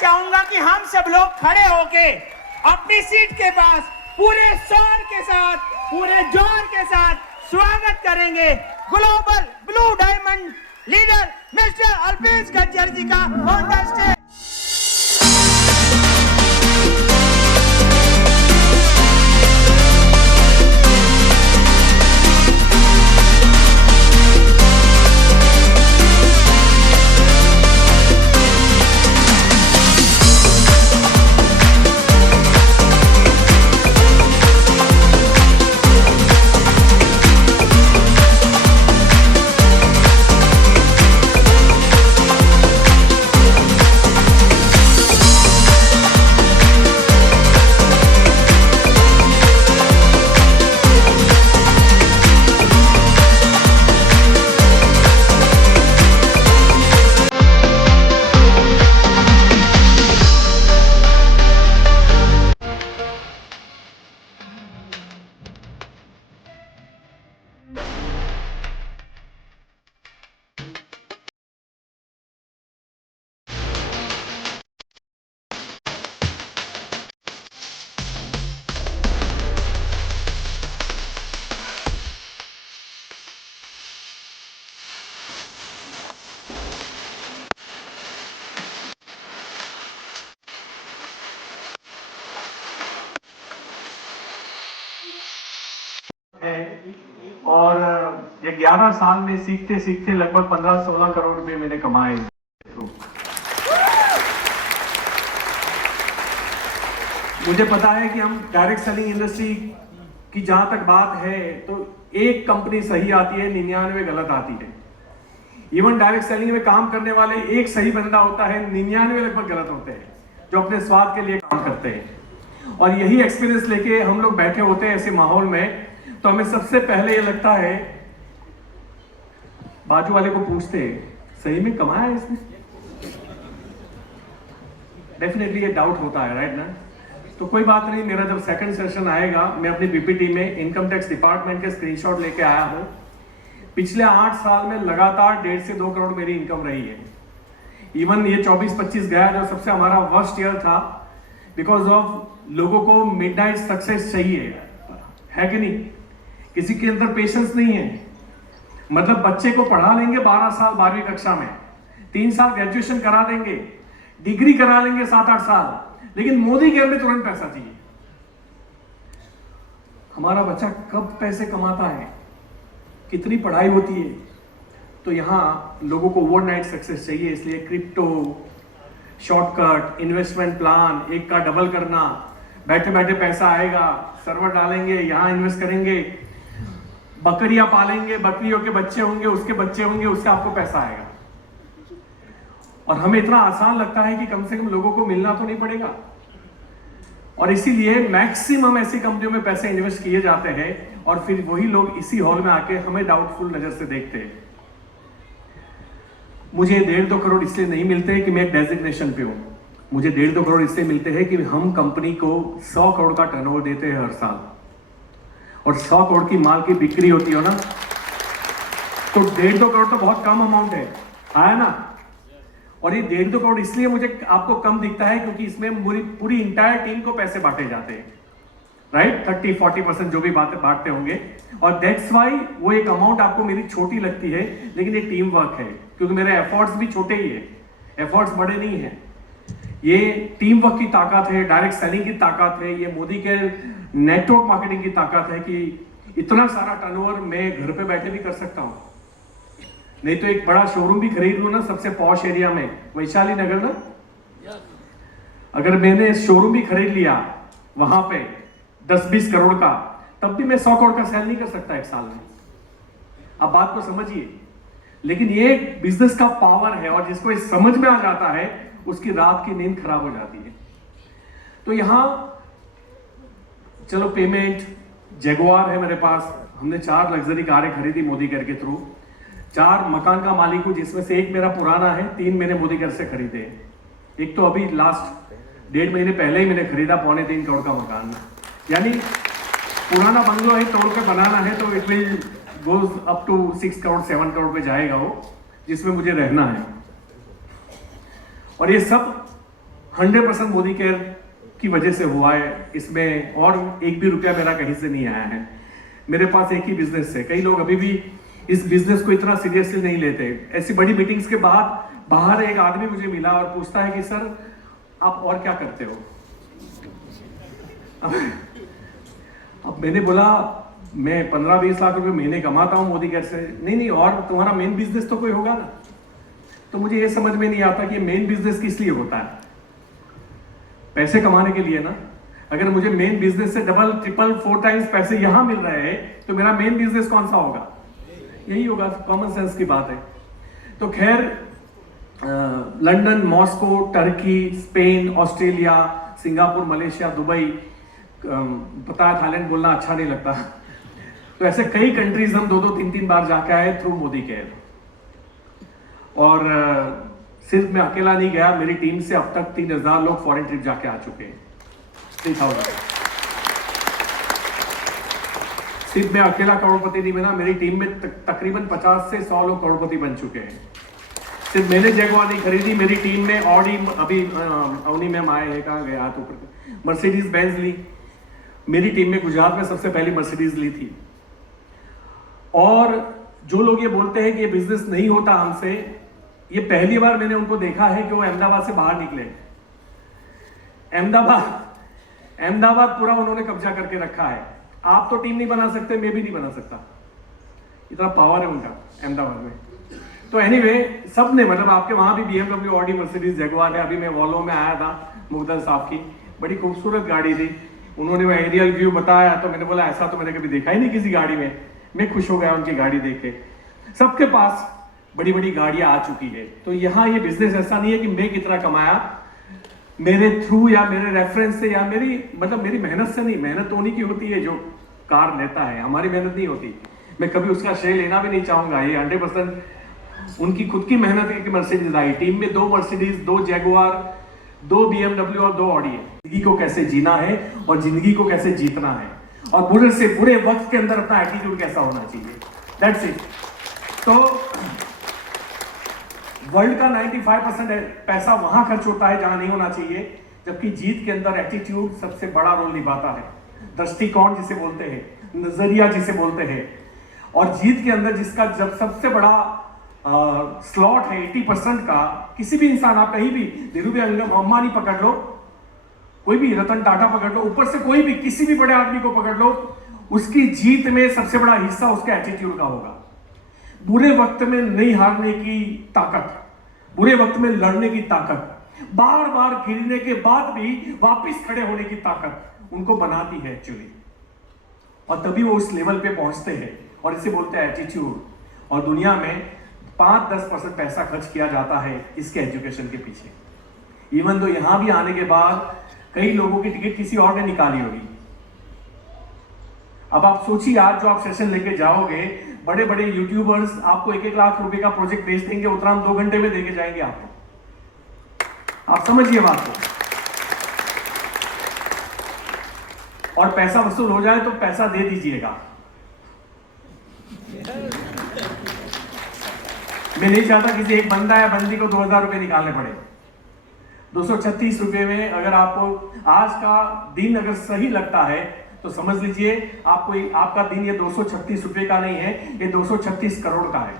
चाहूंगा कि हम सब लोग खड़े होके अपनी सीट के पास पूरे शोर के साथ, पूरे जोर के साथ स्वागत करेंगे global blue diamond leader mister Alpesh Gajjar ji का ऑन द स्टेज। और ये 11 साल में सीखते सीखते लगभग 15-16 करोड़ रुपए मैंने कमाए। मुझे पता है कि हम डायरेक्ट सेलिंग इंडस्ट्री की जहां तक बात है तो एक कंपनी सही आती है, 99 गलत आती है। इवन डायरेक्ट सेलिंग में काम करने वाले एक सही बंदा होता है, 99 लगभग गलत होते हैं जो अपने स्वाद के लिए काम करते हैं। और यही एक्सपीरियंस लेके हम लोग बैठे होते हैं ऐसे माहौल में, तो हमें सबसे पहले ये लगता है, बाजू वाले को पूछते हैं सही में कमाया है इसने? डेफिनेटली ये डाउट होता है, राइट ना? तो कोई बात नहीं, मेरा जब सेकंड सेशन आएगा मैं अपनी पीपीटी में इनकम टैक्स डिपार्टमेंट के स्क्रीनशॉट लेके आया हूं। पिछले 8 साल में लगातार 1.5 से 2 करोड़ मेरी इनकम रही है। इवन ये 24-25 गया जो सबसे हमारा वर्स्ट ईयर था, बिकॉज ऑफ लोगों को मिडनाइट सक्सेस चाहिए, है कि नहीं? किसी के अंदर पेशेंस नहीं है। मतलब बच्चे को पढ़ा लेंगे 12 साल 12वीं कक्षा में, 3 साल ग्रेजुएशन करा देंगे, डिग्री करा लेंगे 7-8 साल, लेकिन मोदी केयर में तुरंत पैसा चाहिए। हमारा बच्चा कब पैसे कमाता है, कितनी पढ़ाई होती है? तो यहां लोगों को ओवरनाइट सक्सेस चाहिए, इसलिए क्रिप्टो, शॉर्टकट, इन्वेस्टमेंट प्लान, एक का डबल करना, बैठे बैठे पैसा आएगा, सर्वर डालेंगे, यहां इन्वेस्ट करेंगे, बकरियां पालेंगे, बकरियों के बच्चे होंगे, उसके बच्चे होंगे, उससे आपको पैसा आएगा। और हमें इतना आसान लगता है कि कम से कम लोगों को मिलना तो नहीं पड़ेगा, और इसीलिए मैक्सिमम ऐसी कंपनियों में पैसे इन्वेस्ट किए जाते हैं और फिर वही लोग इसी हॉल में आके हमें डाउटफुल नजर से देखते हैं। मुझे 1.5-2 करोड़ इसलिए नहीं मिलते हैं कि मैं एक डेजिग्नेशन पे हूं, मुझे 1.5-2 करोड़ इसलिए मिलते हैं कि हम कंपनी को 100 करोड़ का टर्नओवर देते हैं हर साल, और 100 करोड़ की माल की बिक्री होती हो ना, तो 1.5-2 करोड़ तो बहुत कम अमाउंट है ना? और ये 1.5-2 करोड़ इसलिए मुझे आपको कम दिखता है क्योंकि इसमें पूरी इंटायर टीम को पैसे बांटे जाते हैं, राइट? 30-40% जो भी बांटते होंगे, और दैट्स वाई वो एक अमाउंट आपको मेरी छोटी लगती है, लेकिन ये टीम वर्क है, क्योंकि मेरे एफर्ट्स भी छोटे ही है, एफर्ट्स बड़े नहीं है। ये टीम वर्क की ताकत है, डायरेक्ट सेलिंग की ताकत है, ये मोदी के नेटवर्क मार्केटिंग की ताकत है कि इतना सारा टर्नओवर मैं घर पे बैठे भी कर सकता हूं। नहीं तो एक बड़ा शोरूम भी खरीद लूं ना सबसे पॉश एरिया में, वैशाली नगर ना, अगर मैंने शोरूम भी खरीद लिया वहां पे 10-20 करोड़ का, तब भी मैं 100 करोड़ का सेल नहीं कर सकता एक साल में। अब बात को समझिए, लेकिन ये बिजनेस का पावर है, और जिसको इस समझ में आ जाता है उसकी रात की नींद खराब हो जाती है। तो यहां चलो पेमेंट, जगुआर है मेरे पास, हमने 4 लग्जरी कारें खरीदी मोदी केयर के थ्रू, 4 मकान का मालिक हूं, जिसमें से एक मेरा पुराना है, 3 मैंने मोदी केयर से खरीदे हैं। एक तो अभी लास्ट 1.5 महीने पहले ही मैंने खरीदा 3.25 करोड़ का मकान, यानी पुराना बंगलो है, तोड़ के बनाना है तो it will goes up to 6 crore 7 crore पे जाएगा वो, जिसमें मुझे रहना है। और ये सब 100% मोदी केयर की वजह से हुआ है। इसमें और एक भी रुपया मेरा कहीं से नहीं आया है। मेरे पास एक ही बिजनेस है। कई लोग अभी भी इस बिजनेस को इतना सीरियसली नहीं लेते। ऐसी बड़ी मीटिंग्स के बाद बाहर एक आदमी मुझे मिला और पूछता है कि सर आप और क्या करते हो। अब मैंने बोला मैं 15-20 लाख रुपए महीने कमाता हूं मोदी केयर से। नहीं, और तुम्हारा मेन बिजनेस तो कोई होगा ना। तो मुझे ये समझ में नहीं आता कि मेन बिजनेस किस लिए होता है। पैसे कमाने के लिए ना। अगर मुझे मेन बिजनेस से डबल ट्रिपल 4 टाइम्स पैसे यहां मिल रहे हैं तो मेरा मेन बिजनेस कौन सा होगा? यही होगा। कॉमन सेंस की बात है। तो खैर London, Moscow, Turkey, Spain, Australia, Singapore, Malaysia, Dubai, पता है थाईलैंड बोलना अच्छा नहीं लगता। तो ऐसे कई कंट्रीज हम 2-2, 3-3 बार जाके आए थ्रू मोदी केयर। और सिर्फ मैं अकेला नहीं गया, मेरी टीम से अब तक 3000 लोग फॉरेन ट्रिप जाके आ चुके हैं। 3000। सिर्फ मैं अकेला करोड़पति नहीं बना, मेरी टीम में तकरीबन 50 से 100 लोग करोड़पति बन चुके हैं। सिर्फ मैंने जगुआर नहीं खरीदी, मेरी टीम में ऑडी, अभी अवनी मैम आए हैं, कहाँ गया तो मर्सिडीज बेंज ली। मेरी टीम में गुजरात में सबसे पहली मर्सिडीज ली थी। और जो लोग ये बोलते हैं कि ये बिजनेस नहीं होता हमसे, ये पहली बार मैंने उनको देखा है कि वो अहमदाबाद से बाहर निकले। अहमदाबाद पूरा उन्होंने कब्जा करके रखा है। आप तो टीम नहीं बना सकते, मैं भी नहीं बना सकता, इतना पावर है उनका अहमदाबाद में। तो एनीवे सब ने, मतलब आपके वहां भी BMW, ऑडी, मर्सिडीज, जगुआर है। अभी मैं वॉल्वो में आया था मुगदल साहब की, बड़ी खूबसूरत गाड़ी थी। उन्होंने वो एरियल व्यू बताया तो मैंने बोला ऐसा तो मैंने कभी देखा ही नहीं किसी गाड़ी में। मैं खुश हो गया उनकी गाड़ी देख के। सबके पास बड़ी बड़ी गाड़ियां आ चुकी है। तो यहाँ ये बिजनेस ऐसा नहीं है कि मैं कितना कमाया मेरे थ्रू या मेरे रेफरेंस से या मेरी मेहनत से नहीं। मेहनत तो उन्हीं की होती है जो कार लेता है, हमारी मेहनत नहीं होती। मैं कभी उसका श्रेय लेना भी नहीं चाहूंगा। ये 100% उनकी खुद की मेहनत है कि मर्सिडीज आई। टीम में 2 मर्सिडीज, 2 जगुआर, 2 BMW और 2 ऑडी है। जिंदगी को कैसे जीना है और जिंदगी को कैसे जीतना है, और बुरे से बुरे वक्त के अंदर अपना एटीट्यूड कैसा होना चाहिए, दैट्स इट। तो वर्ल्ड का 95% पैसा वहां खर्च होता है जहां नहीं होना चाहिए, जबकि जीत के अंदर एटीट्यूड सबसे बड़ा रोल निभाता है। दृष्टिकोण जिसे बोलते हैं, नजरिया जिसे बोलते हैं। और जीत के अंदर जिसका जब सबसे बड़ा स्लॉट है 80% का, किसी भी इंसान, आप कहीं भी धीरूभाई अंबानी पकड़ लो, कोई भी रतन टाटा पकड़ लो, ऊपर से कोई भी किसी भी बड़े आदमी को पकड़ लो, उसकी जीत में सबसे बड़ा हिस्सा उसके एटीट्यूड का होगा। बुरे वक्त में नहीं हारने की ताकत, बुरे वक्त में लड़ने की ताकत, बार बार गिरने के बाद भी वापस खड़े होने की ताकत उनको बनाती है एक्चुअली। और तभी वो उस लेवल पे पहुंचते हैं, और इसे बोलते हैं एटीट्यूड। और दुनिया में 5-10% पैसा खर्च किया जाता है इसके एजुकेशन के पीछे। इवन तो यहां भी आने के बाद कई लोगों की टिकट किसी और ने निकाली होगी। अब आप सोचिए, आज जो आप सेशन लेके जाओगे, बड़े बड़े यूट्यूबर्स आपको 1-1 लाख रुपए का प्रोजेक्ट बेच देंगे, उतना हम 2 घंटे में देके जाएंगे आपको। आप समझिए बात को। और पैसा वसूल हो जाए तो पैसा दे दीजिएगा। मैं नहीं चाहता किसी एक बंदा या बंदी को 2000 रुपए निकालने पड़े। 236 रुपए में अगर आपको आज का दिन अगर सही लगता है तो समझ लीजिए आपका दिन ये 236 रुपए का नहीं है, ये 236 करोड़ का है।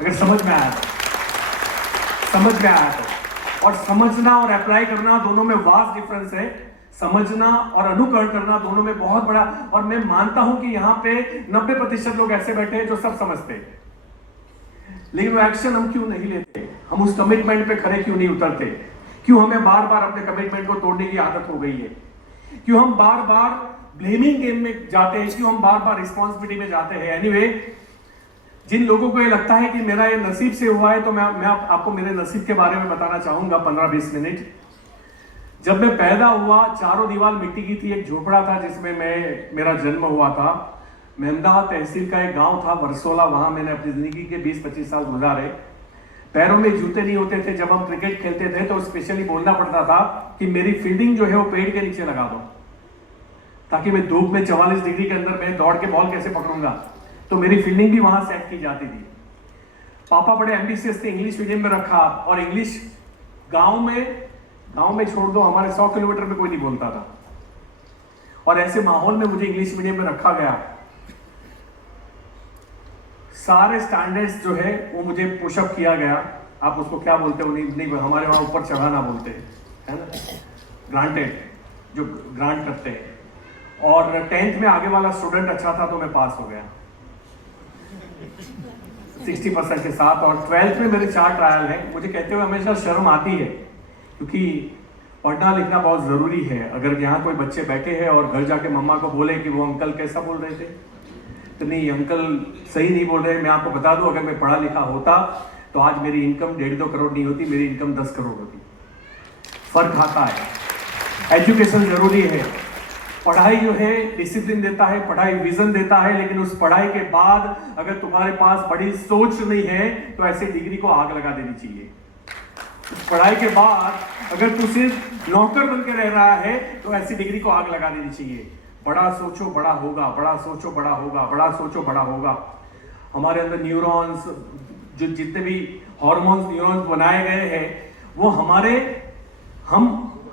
अगर समझ में आया तो। और समझना और अप्लाई करना दोनों में वास्ट डिफरेंस है। समझना और अनुकरण करना दोनों में बहुत बड़ा। और मैं मानता हूं कि यहाँ पे 90% लोग ऐसे बैठे हैं जो सब समझते हैं, लेकिन वो एक्शन हम क्यों नहीं लेते? हम उस कमिटमेंट पे खड़े क्यों नहीं उतरते? क्यों हमें बार बार अपने कमिटमेंट को तोड़ने की आदत हो गई है? क्यों हम बार बार ब्लेमिंग गेम में जाते हैं? क्यों हम बार बार रिस्पॉन्सिबिलिटी में जाते हैं? एनीवे, जिन लोगों को ये लगता है कि मेरा ये नसीब से हुआ है, तो मैं आपको मेरे नसीब के बारे में बताना चाहूंगा 15-20 मिनट। जब मैं पैदा हुआ, चारों दीवार मिट्टी की थी, एक झोपड़ा था जिसमें मेरा जन्म हुआ था। अहमदाबाद तहसील का एक गांव था वरसोला, वहां मैंने अपनी जिंदगी के 20-25 साल गुजारे। पैरों में जूते नहीं होते थे। जब हम क्रिकेट खेलते थे तो स्पेशली बोलना पड़ता था कि मेरी फील्डिंग जो है वो पेड़ के नीचे लगा दो, ताकि मैं धूप में 44 डिग्री के अंदर मैं दौड़ के बॉल कैसे पकड़ूंगा। तो मेरी फील्डिंग भी वहां सेट की जाती थी। पापा बड़े एम्बिशियस थे, इंग्लिश मीडियम में रखा, और इंग्लिश गांव में गांव में छोड़ दो, हमारे 100 किलोमीटर में कोई नहीं बोलता था। और ऐसे माहौल में मुझे इंग्लिश मीडियम में रखा गया। सारे स्टैंडर्ड्स जो है वो मुझे पुशअप किया गया। आप उसको क्या बोलते हो, नहीं हमारे वहां ऊपर चढ़ाना बोलते हैं, है ना, ग्रांटेड, जो ग्रांट करते हैं। और 10th में आगे वाला स्टूडेंट अच्छा था तो मैं पास हो गया 60% के साथ। और 12th में मेरे 4 ट्रायल हैं। मुझे कहते हुए हमेशा शर्म आती है, क्योंकि पढ़ना लिखना बहुत ज़रूरी है। अगर यहाँ कोई बच्चे बैठे हैं और घर जाके मम्मा को बोले कि वो अंकल कैसा बोल रहे थे, तो नहीं अंकल सही नहीं बोल रहे। मैं आपको बता दूं, अगर मैं पढ़ा लिखा होता तो आज मेरी इनकम 1.5-2 करोड़ नहीं होती, मेरी इनकम 10 करोड़ होती। फर्क आता है। एजुकेशन जरूरी है। पढ़ाई जो है डिसिप्लिन देता है, पढ़ाई विजन देता है, लेकिन उस पढ़ाई के बाद अगर तुम्हारे पास बड़ी सोच नहीं है तो ऐसे डिग्री को आग लगा देनी चाहिए। पढ़ाई के बाद अगर तू सिर्फ नौकर बन के रह रहा है तो ऐसी डिग्री को आग लगा देनी चाहिए। बड़ा सोचो बड़ा होगा, बड़ा सोचो बड़ा होगा, बड़ा सोचो बड़ा होगा। हमारे अंदर न्यूरॉन्स, जो जितने भी हार्मोन्स न्यूरॉन्स बनाए गए हैं, वो हमारे हम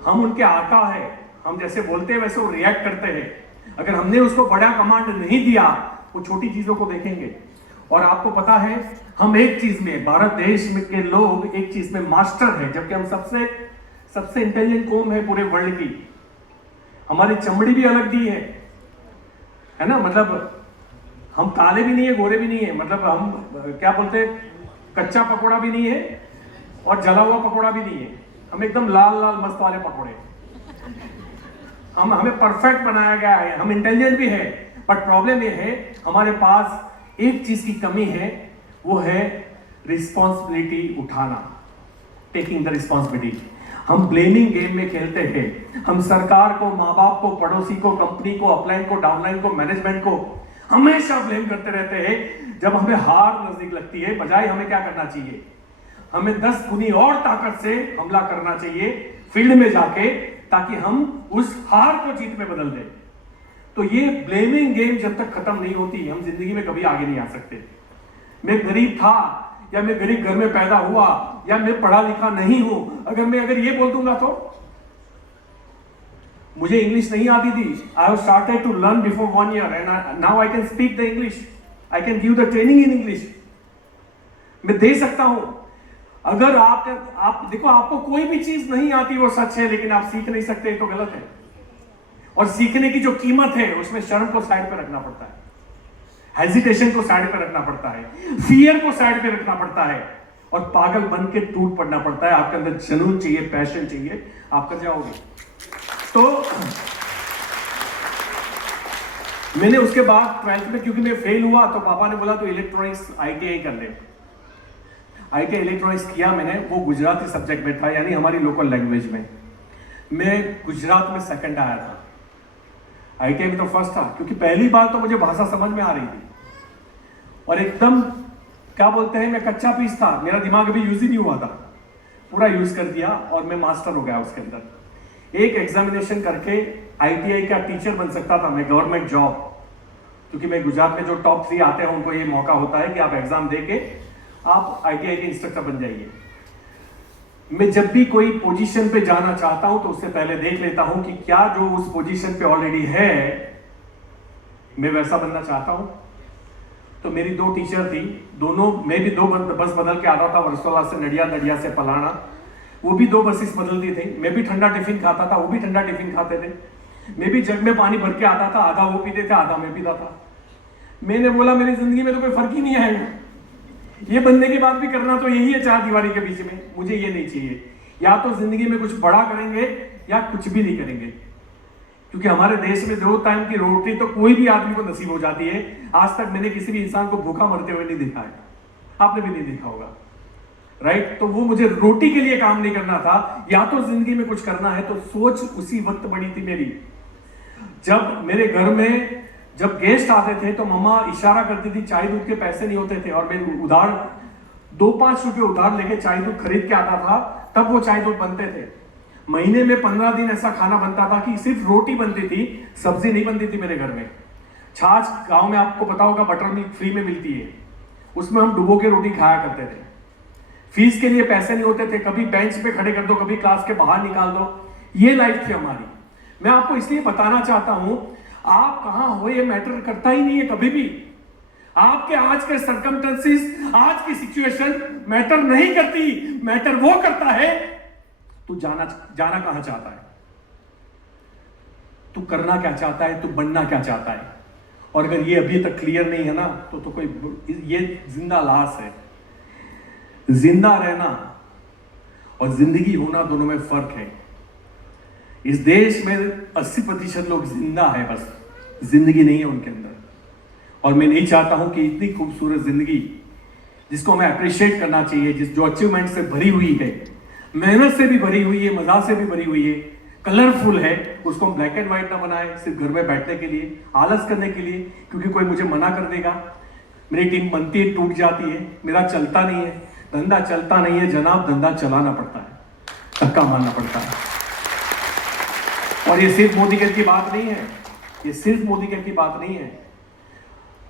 उनके आका है। हम जैसे बोलते हैं वैसे वो रिएक्ट करते हैं। अगर हमने उसको बड़ा कमांड नहीं दिया, वो छोटी चीजों को देखेंगे। और आपको पता है, हम एक चीज में, भारत देश में के लोग एक चीज में मास्टर है, जबकि हम सबसे इंटेलिजेंट कौम है पूरे वर्ल्ड की। हमारी चमड़ी भी अलग दी है ना, मतलब हम काले भी नहीं है, गोरे भी नहीं है, मतलब हम क्या बोलते हैं, कच्चा पकोड़ा भी नहीं है और जला हुआ पकोड़ा भी नहीं है। हम एकदम लाल लाल मस्त वाले पकोड़े। हमें परफेक्ट बनाया गया है। हम इंटेलिजेंट भी है, बट प्रॉब्लम ये है हमारे पास एक चीज की कमी है, वो है रिस्पॉन्सिबिलिटी उठाना, टेकिंग द रिस्पॉन्सिबिलिटी। हम ब्लेमिंग गेम में खेलते हैं। हम सरकार को, माँ बाप को, पड़ोसी को, कंपनी को, अपलाइन को, डाउनलाइन को, मैनेजमेंट को हमेशा ब्लेम करते रहते हैं। जब हमें हार नजदीक लगती है, बजाय हमें क्या करना चाहिए, हमें 10 गुनी और ताकत से हमला करना चाहिए फील्ड में जाके, ताकि हम उस हार को जीत में बदल दें। तो ये ब्लेमिंग गेम जब तक खत्म नहीं होती, हम जिंदगी में कभी आगे नहीं आ सकते। मैं गरीब था या मैं गरीब घर में पैदा हुआ या मैं पढ़ा लिखा नहीं हूं, अगर ये बोल दूंगा तो मुझे इंग्लिश नहीं आती थी। I have started to learn before 1 year and now I can speak the English, I can give the training in English. मैं दे सकता हूं। अगर आप देखो, आपको कोई भी चीज नहीं आती वो सच है, लेकिन आप सीख नहीं सकते तो गलत है। और सीखने की जो कीमत है उसमें शर्म को साइड पे रखना पड़ता है, हेजिटेशन को साइड पे रखना पड़ता है, फियर को साइड पे रखना पड़ता है, और पागल बन के टूट पड़ना पड़ता है। आपके अंदर जुनून चाहिए, पैशन चाहिए, आप कर जाओगे। तो मैंने उसके बाद 12th में, क्योंकि मैं फेल हुआ, तो पापा ने बोला तो इलेक्ट्रॉनिक्स ITI कर ले। ITI इलेक्ट्रॉनिक्स किया मैंने। वो गुजराती सब्जेक्ट में था, यानी हमारी लोकल लैंग्वेज में। मैं गुजरात में सेकंड आया था, ITI में तो फर्स्ट था, क्योंकि पहली बार तो मुझे भाषा समझ में आ रही थी। और एकदम क्या बोलते हैं, मैं कच्चा पीस था, मेरा दिमाग अभी यूज ही नहीं हुआ था, पूरा यूज कर दिया और मैं मास्टर हो गया उसके अंदर। एक एग्जामिनेशन करके ITI का टीचर बन सकता था मैं, गवर्नमेंट जॉब, क्योंकि मैं गुजरात में जो टॉप 3 आते हैं उनको ये मौका होता है कि आप एग्जाम दे के आप ITI के इंस्ट्रक्टर बन जाइए। मैं जब भी कोई पोजीशन पे जाना चाहता हूं तो उससे पहले देख लेता हूं कि क्या जो उस पोजीशन पे ऑलरेडी है मैं वैसा बनना चाहता हूं। तो मेरी 2 टीचर थी, दोनों, मैं भी 2 बस बदल के आता था, वर्सोला से नडिया, नडिया से पलाना। वो भी 2 बसेस बदलती थी। मैं भी ठंडा टिफिन खाता था, वो भी ठंडा टिफिन खाते थे। मैं भी जग में पानी भर के आता था, आधा वो पीते थे, आधा मैं पीता था। मैंने बोला मेरी जिंदगी में तो कोई फर्क ही नहीं आएगा, ये बनने के बाद भी करना तो यही है 4 दीवारी के बीच में। मुझे ये नहीं चाहिए। या तो जिंदगी में कुछ बड़ा करेंगे या कुछ भी नहीं करेंगे, क्योंकि हमारे देश में 2 टाइम की रोटी तो कोई भी आदमी को नसीब हो जाती है। आज तक मैंने किसी भी इंसान को भूखा मरते हुए नहीं देखा है, आपने भी नहीं देखा होगा, राइट। तो वो मुझे रोटी के लिए काम नहीं करना था। या तो जिंदगी में कुछ करना है, तो सोच उसी वक्त बड़ी थी मेरी। जब मेरे घर में जब गेस्ट आते थे तो मम्मा इशारा करती थी, चाय दूध के पैसे नहीं होते थे, और मैं उधार 2-5 रुपए उधार लेके चाय दूध खरीद के आता था, तब वो चाय दूध बनते थे। महीने में 15 दिन ऐसा खाना बनता था कि सिर्फ रोटी बनती थी, सब्जी नहीं बनती थी मेरे घर में। छाछ गांव में आपको पता होगा बटर मिल्क फ्री में मिलती है, उसमें हम डुबो के रोटी खाया करते थे। फीस के लिए पैसे नहीं होते थे, कभी बेंच पे खड़े कर दो, कभी क्लास के बाहर निकाल दो, ये लाइफ थी हमारी। मैं आपको इसलिए बताना चाहता हूं, आप कहां हो ये मैटर करता ही नहीं है कभी भी। आपके आज के सर्कमस्टेंसेस, आज की सिचुएशन मैटर नहीं करती। मैटर वो करता है तू जाना कहां चाहता है, तू करना क्या चाहता है, तू बनना क्या चाहता है। और अगर ये अभी तक क्लियर नहीं है ना तो कोई ये जिंदा लाश है। जिंदा रहना और जिंदगी होना दोनों में फर्क है। इस देश में 80% लोग जिंदा है, बस जिंदगी नहीं है उनके अंदर। और मैं नहीं चाहता हूं कि इतनी खूबसूरत जिंदगी जिसको हमें अप्रिशिएट करना चाहिए, जो अचीवमेंट से भरी हुई है, मेहनत से भी भरी हुई है, मजा से भी भरी हुई है, कलरफुल है, उसको हम ब्लैक एंड व्हाइट ना बनाए सिर्फ घर में बैठने के लिए, आलस करने के लिए, क्योंकि कोई मुझे मना कर देगा, मेरी टीम बनती है, टूट जाती है, मेरा चलता नहीं है, धंधा चलता नहीं है जनाब, धंधा चलाना पड़ता है, धक्का मारना पड़ता है। और ये सिर्फ मोदी की बात नहीं है, ये सिर्फ मोदी की बात नहीं है।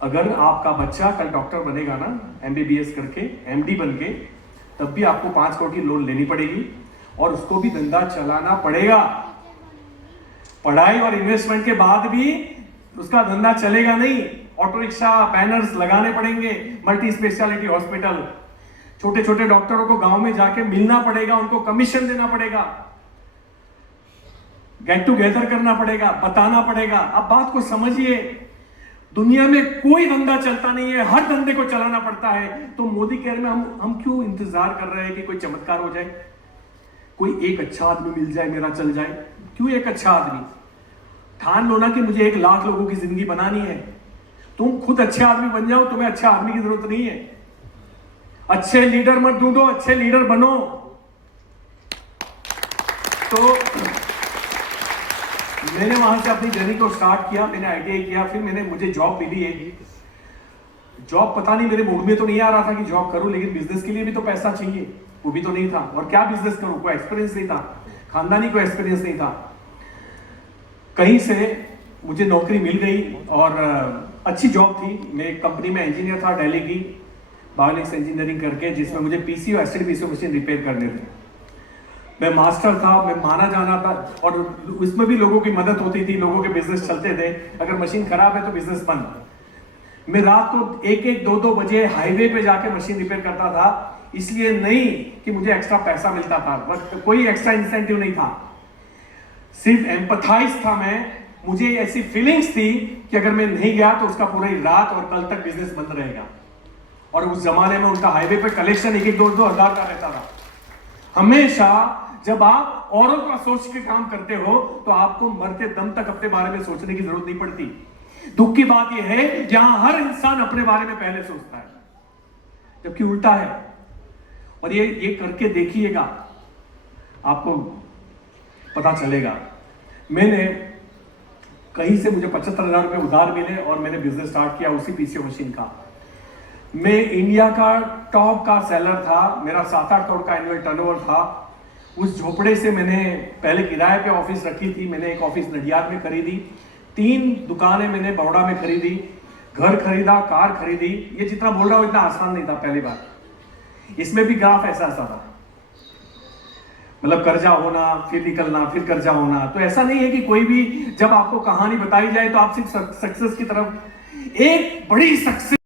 अगर आपका बच्चा कल डॉक्टर बनेगा ना, MBBS करके, MD बन के, तब भी आपको 5 करोड़ की लोन लेनी पड़ेगी और उसको भी धंधा चलाना पड़ेगा। पढ़ाई और इन्वेस्टमेंट के बाद भी उसका धंधा चलेगा नहीं। ऑटो रिक्शा, बैनर्स लगाने पड़ेंगे, मल्टी स्पेशलिटी हॉस्पिटल, छोटे छोटे डॉक्टरों को गांव में जाके मिलना पड़ेगा, उनको कमीशन देना पड़ेगा, गेट टुगेदर करना पड़ेगा, बताना पड़ेगा। अब बात को समझिए, दुनिया में कोई धंधा चलता नहीं है, हर धंधे को चलाना पड़ता है। तो मोदी केयर में हम क्यों इंतजार कर रहे हैं कि कोई चमत्कार हो जाए, कोई एक अच्छा आदमी मिल जाए, मेरा चल जाए। क्यों एक अच्छा आदमी? ठान लो ना कि मुझे 1 लाख लोगों की जिंदगी बनानी है। तुम खुद अच्छे आदमी बन जाओ, तुम्हें अच्छे आदमी की जरूरत नहीं है। अच्छे लीडर मत ढूंढो, अच्छे लीडर बनो। तो मैंने वहां से अपनी जर्नी को स्टार्ट किया, मैंने ITI किया, फिर मुझे जॉब मिली है। जॉब पता नहीं मेरे मूड में तो नहीं आ रहा था कि जॉब करूं, लेकिन बिजनेस के लिए भी तो पैसा चाहिए, वो भी तो नहीं था। और क्या बिजनेस करूं, कोई एक्सपीरियंस नहीं था, खानदानी कोई एक्सपीरियंस नहीं था। कहीं से मुझे नौकरी मिल गई और अच्छी जॉब थी। मैं एक कंपनी में इंजीनियर था, दिल्ली की, बायोनिक्स इंजीनियरिंग करके, जिसमें मुझे PC और एसिड PCO मशीन रिपेयर करने थे। मैं मास्टर था, मैं माना जाना था, और उसमें भी लोगों की मदद होती थी, लोगों के बिजनेस चलते थे। अगर मशीन खराब है तो बिजनेस बंद। मैं रात को 1-1, 2-2 बजे हाईवे पे जाके मशीन रिपेयर करता था, इसलिए नहीं कि मुझे एक्स्ट्रा पैसा मिलता था, बट कोई एक्स्ट्रा इंसेंटिव नहीं था, सिर्फ एम्पथाइज था मैं। मुझे ऐसी फीलिंग्स थी कि अगर मैं नहीं गया तो उसका पूरी रात और कल तक बिजनेस बंद रहेगा। और उस जमाने में उनका हाईवे पे कलेक्शन 1-1, 2-2 हज़ार का रहता था। हमेशा जब आप औरों का सोच के काम करते हो तो आपको मरते दम तक अपने बारे में सोचने की जरूरत नहीं पड़ती। दुख की बात यह है जहां हर इंसान अपने बारे में पहले सोचता है, जबकि उल्टा है। और ये करके देखिएगा, आपको पता चलेगा। मैंने कहीं से मुझे 75,000 रुपए उधार मिले और मैंने बिजनेस स्टार्ट किया उसी PCO मशीन का। मैं इंडिया का टॉप का सेलर था, मेरा 7-8 करोड़ का एनुअल टर्नओवर था। उस झोपड़े से मैंने पहले किराए पे ऑफिस रखी थी, मैंने एक ऑफिस नडियाद में खरीदी, 3 दुकानें मैंने बड़ौदा में खरीदी, घर खरीदा, कार खरीदी। ये जितना बोल रहा हूं इतना आसान नहीं था पहली बार। इसमें भी ग्राफ ऐसा था, मतलब कर्जा होना, फिर निकलना, फिर कर्जा होना। तो ऐसा नहीं है कि कोई भी जब आपको कहानी बताई जाए तो आप सिर्फ सक्सेस की तरफ, एक बड़ी सक्सेस